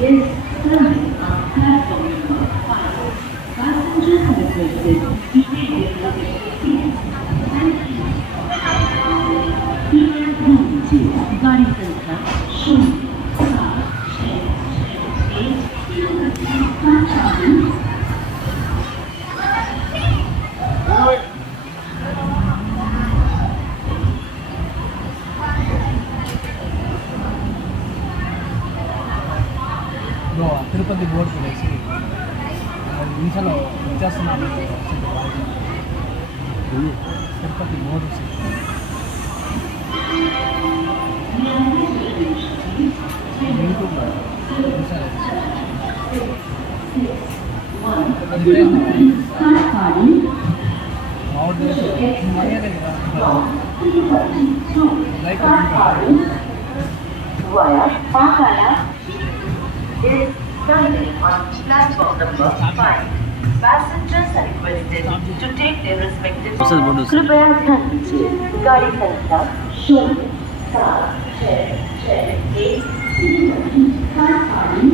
is coming on platform number 5. Passengers are requested to take their luggage seats. Thank you. Here to गाड़ी संख्या 0 Tirupati board వేసి నిమిషాలు వచ్చేస్తున్నాను Tirupati board via Pakala is coming on platform number 5. Passengers are requested to take their respective seats. कृपया ध्यान दीजिए गाड़ी संख्या 07661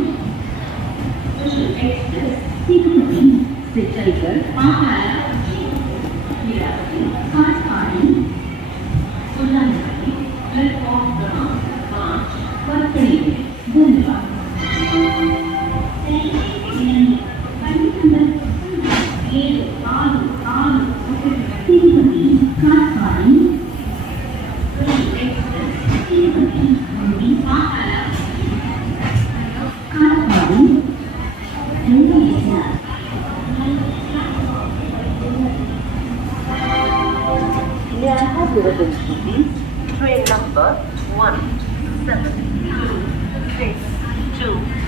एक्सप्रेस तिरुपति से चलकर पाहाड़ा प्लेटफॉर्म क्रमांक 5 पर खड़ी है। धन्यवाद। May I have your attention, please? Train number 1726